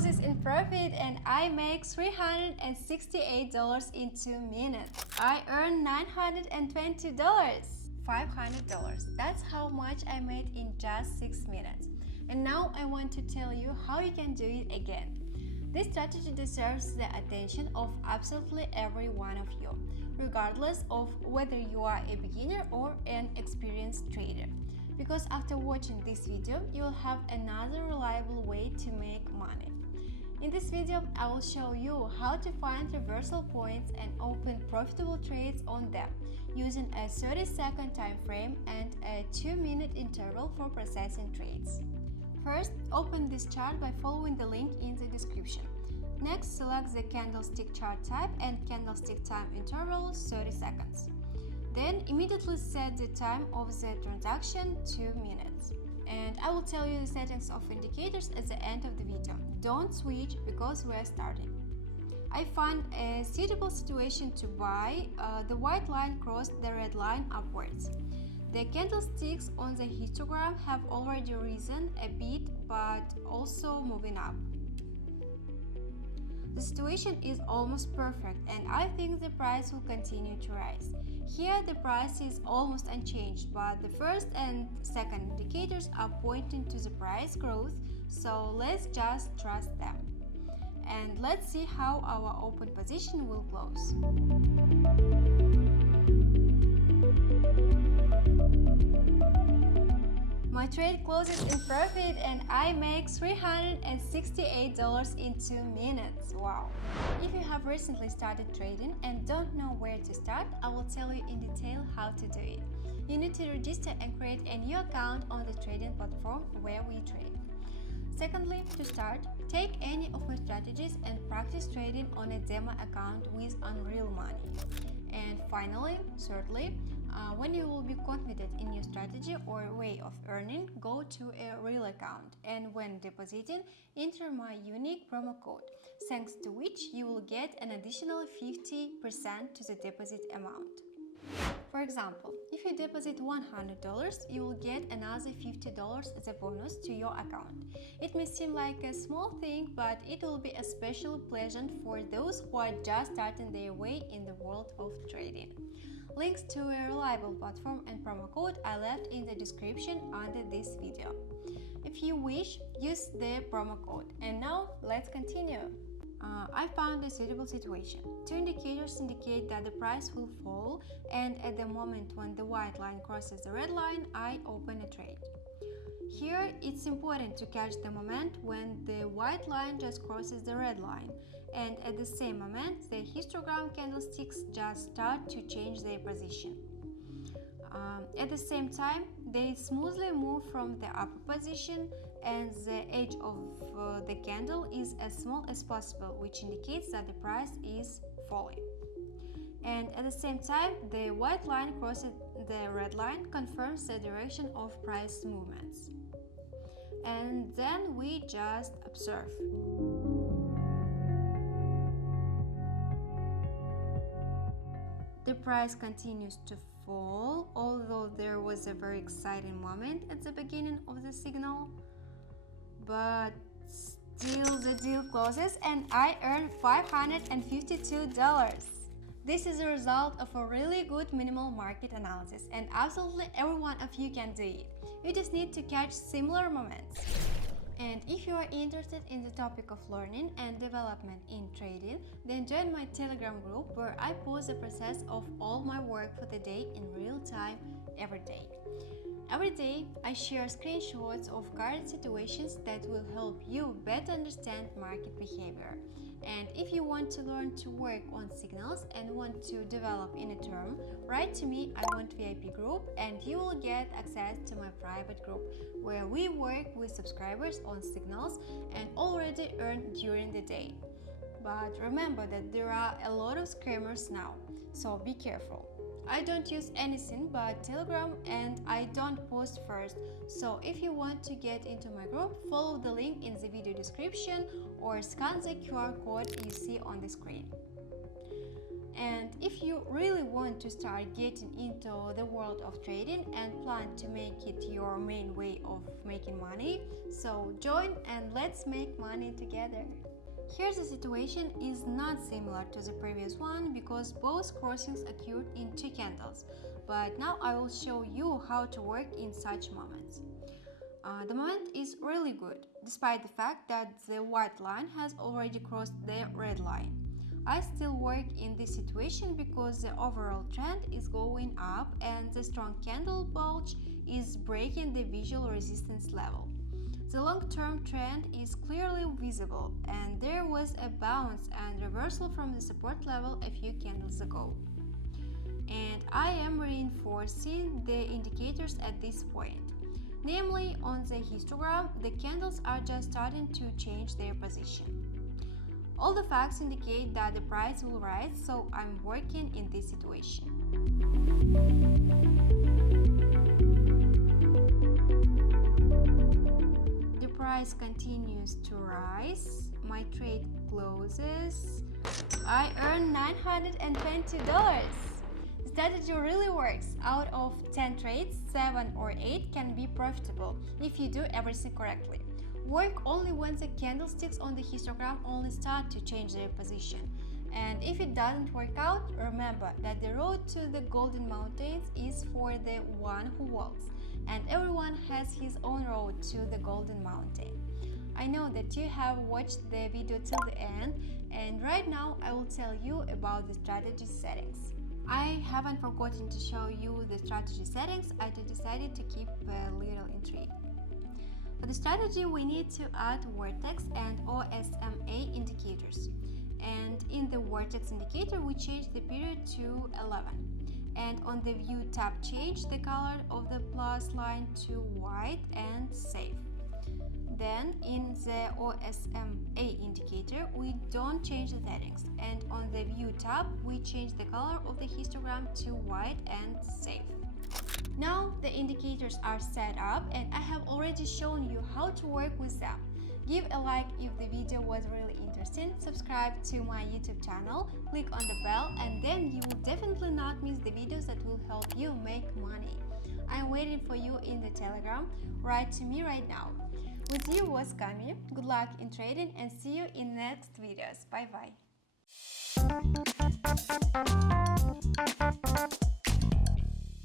closes in profit and I make $368 in 2 minutes. I earn $920. $500. That's how much I made in just 6 minutes. And now I want to tell you how you can do it again. This strategy deserves the attention of absolutely every one of you, regardless of whether you are a beginner or an experienced trader. Because after watching this video, you will have another reliable way to make money. In this video, I will show you how to find reversal points and open profitable trades on them using a 30-second time frame and a 2-minute interval for processing trades. First, open this chart by following the link in the description. Next, select the candlestick chart type and candlestick time interval 30 seconds. Then, immediately set the time of the transaction 2 minutes. And I will tell you the settings of indicators at the end of the video. Don't switch because we are starting. I find a suitable situation to buy. The white line crossed the red line upwards. The candlesticks on the histogram have already risen a bit, but also moving up. The situation is almost perfect, and I think the price will continue to rise. Here the price is almost unchanged, but the first and second indicators are pointing to the price growth, so let's just trust them. And let's see how our open position will close. My trade closes in profit and I make $368 in 2 minutes. Wow! If you have recently started trading and don't know where to start, I will tell you in detail how to do it. You need to register and create a new account on the trading platform where we trade. Secondly, to start, take any of my strategies and practice trading on a demo account with Unreal Money. And finally, thirdly, when you will be confident in your strategy or way of earning, go to a real account, and when depositing, enter my unique promo code, thanks to which you will get an additional 50% to the deposit amount. For example, if you deposit $100, you will get another $50 as a bonus to your account. It may seem like a small thing, but it will be especially pleasant for those who are just starting their way in the world of trading. Links to a reliable platform and promo code I left in the description under this video. If you wish, use the promo code. And now, let's continue. I found a suitable situation. Two indicators indicate that the price will fall, and at the moment when the white line crosses the red line, I open a trade. Here, it's important to catch the moment when the white line just crosses the red line, and at the same moment, the histogram candlesticks just start to change their position. At the same time, they smoothly move from the upper position and the edge of the candle is as small as possible, which indicates that the price is falling. And at the same time, the white line crossing the red line confirms the direction of price movements. And then we just observe. The price continues to fall, although there was a very exciting moment at the beginning of the signal. But still the deal closes and I earn $552. This is a result of a really good minimal market analysis, and absolutely every one of you can do it. You just need to catch similar moments. And if you are interested in the topic of learning and development in trading, then join my Telegram group where I post the process of all my work for the day in real time every day. Every day, I share screenshots of current situations that will help you better understand market behavior. And if you want to learn to work on signals and want to develop in a term, write to me. I want VIP group, and you will get access to my private group where we work with subscribers on signals and already earn during the day. But remember that there are a lot of scammers now, so be careful. I don't use anything but Telegram and I don't post first, so if you want to get into my group, follow the link in the video description or scan the QR code you see on the screen. And if you really want to start getting into the world of trading and plan to make it your main way of making money, so join and let's make money together. Here the situation is not similar to the previous one because both crossings occurred in 2 candles, but now I will show you how to work in such moments. The moment is really good, despite the fact that the white line has already crossed the red line. I still work in this situation because the overall trend is going up and the strong candle bulge is breaking the visual resistance level. The long-term trend is clearly visible and there was a bounce and reversal from the support level a few candles ago. And I am reinforcing the indicators at this point. Namely, on the histogram, the candles are just starting to change their position. All the facts indicate that the price will rise, so I'm working in this situation. The price continues to rise. My trade closes. I earn $920. The strategy really works. Out of 10 trades, 7 or 8 can be profitable if you do everything correctly. Work only when the candlesticks on the histogram only start to change their position. And if it doesn't work out, remember that the road to the Golden Mountains is for the one who walks, and everyone has his own road to the Golden Mountain. I know that you have watched the video till the end, and right now I will tell you about the strategy settings. I haven't forgotten to show you the strategy settings. I just decided to keep a little intrigue. For the strategy, we need to add Vortex and OSMA indicators. And in the Vortex indicator, we change the period to 11. And on the View tab, change the color of the plus line to white and save. Then in the OSMA indicator, we don't change the settings. And on the View tab, we change the color of the histogram to white and save. Now the indicators are set up and I have already shown you how to work with them. Give a like if the video was really interesting, subscribe to my YouTube channel, click on the bell, and then you will definitely not miss the videos that will help you make money. I'm waiting for you in the Telegram. Write to me right now. With you was Kami. Good luck in trading and see you in next videos. Bye bye.